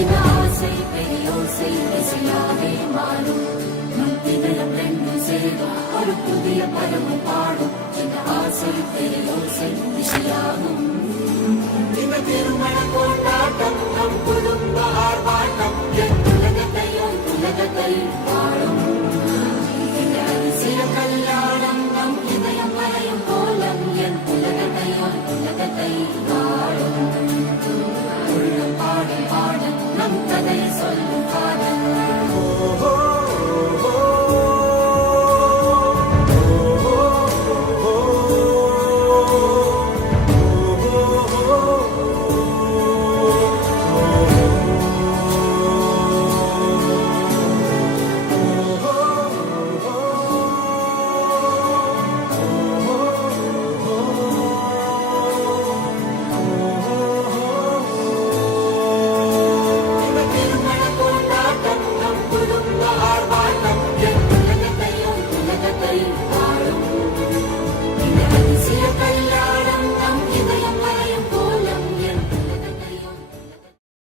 சின்ன ஆசை பெரியோசை இசையாவே மாறும் தினம் ரெண்டும் சேரும் ஒரு புதிய பலமும் பாடும் சின்ன ஆசை பெரியோசை இசையாகும் திருமண கொண்டாட்டம் நம் புது